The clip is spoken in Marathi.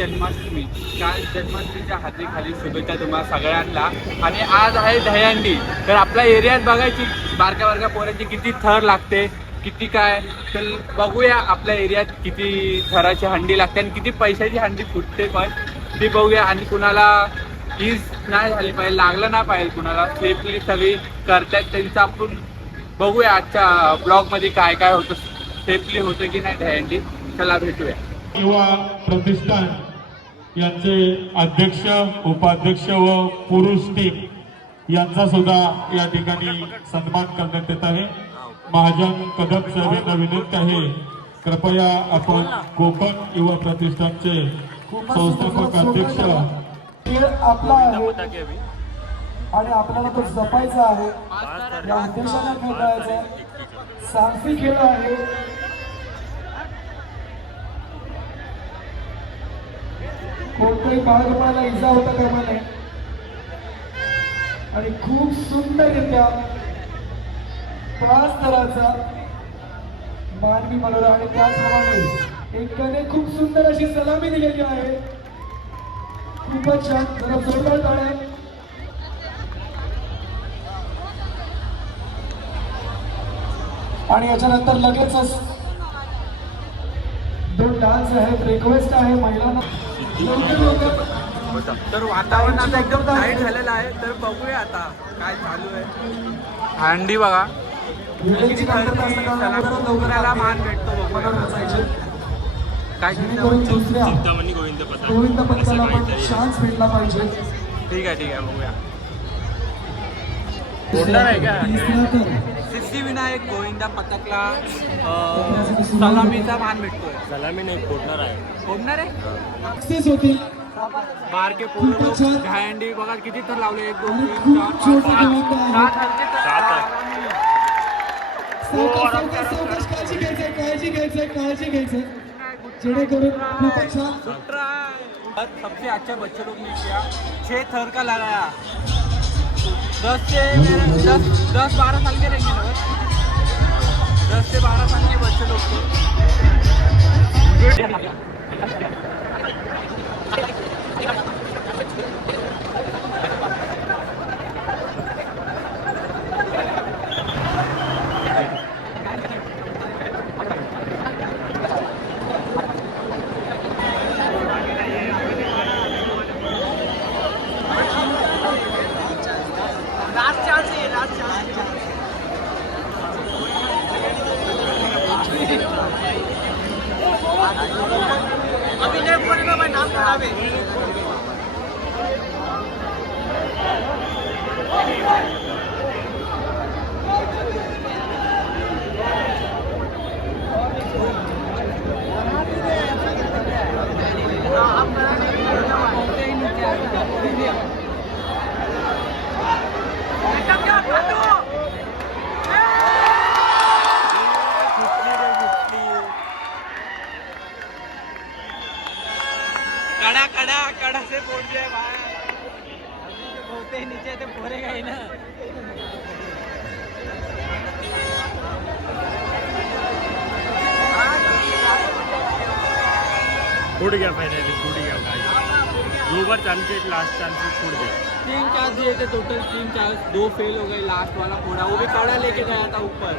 जन्माष्टमी. काल जन्माष्टमीच्या हाती शुभेच्छा तुम्हाला सगळ्यांना. आणि आज आहे दहीहंडी. तर आपल्या एरियात बघायची बारक्या बारक्या पोरांची किती थर लागते, किती काय. तर बघूया आपल्या एरियात किती थराची हंडी लागते आणि किती पैशाची हंडी फुटते पण ती बघूया. आणि कुणाला हीच नाही झाली पाहिजे, लागलं नाही पाहिजे कुणाला, सेफली सगळी करतात त्यांचं आपण बघूया आजच्या ब्लॉगमध्ये काय काय होतं, सेफली होतं की नाही दहीहंडी. चला भेटूया. युवा प्रतिष्ठान यांचे अध्यक्ष, उपाध्यक्ष व पुरुष टीम यांचा सुद्धा या ठिकाणी सन्मान करण्यात येत आहे. महाजन कदम साहेबांना विनंती आहे, कृपया आपण कोकण युवा प्रतिष्ठानचे संस्थापक अध्यक्ष आपला आहे आणि आपल्याला तो जपायचा आहे. या उद्देशाने खेळायचा आहे. साहसी खेळ आहे. कोणत्याही बाळगुणाला इजा होता कामा नये आणि खूप सुंदररित्या पाच स्तराचा मानवी मनोरा आणि त्याचप्रमाणे एकाने खूप सुंदर अशी सलामी दिलेली आहे. खूपच छान. जरा जोरदार टाळ्या. आणि याच्यानंतर लगेचच दोन डान्स आहेत, रिक्वेस्ट आहे महिलांना. तर वातावरण आता एकदम टाईट झालेलं आहे. तर बघूया आता काय चालू आहे. हंडी बघा किती लवकराला मान भेटतो बघूया काय. गोविंद पथकाला पण चान्स भेटला पाहिजे. ठीक आहे बघूया. कोणणार आहे का सिद्धिविनायक गोविंदा पथकला सलामीचा मान भेटतोय. सलामी नाही, फोडणार आहे. सक्सेस होतील. बारके पोरं दहीहंडी बघा किती तर लावले. 1 2 3 4 7 काळजी घ्यायचंय जेणेकरून खूपच छान. सबसे अच्छा बच्चे लोग ने किया 6 थर का लगाया. 10-12 साल के रहेंगे ना, 10 से 12 साल के बच्चे लोग अभी नहीं बोलेगा भाई, नाम खराब है. कड़ा से बोल जाए भाई. बोलते ही नीचे तो फोड़ेगा ही ना. फूट गया फाइनली, फूट गया गाइस. 2 बार चांसेस, लास्ट चांसेस फूट गए. 3 चांस दिए थे टोटल, 3 चांस 2 फेल हो गए. लास्ट वाला फोड़ा, वो भी कड़ा लेके गया था ऊपर.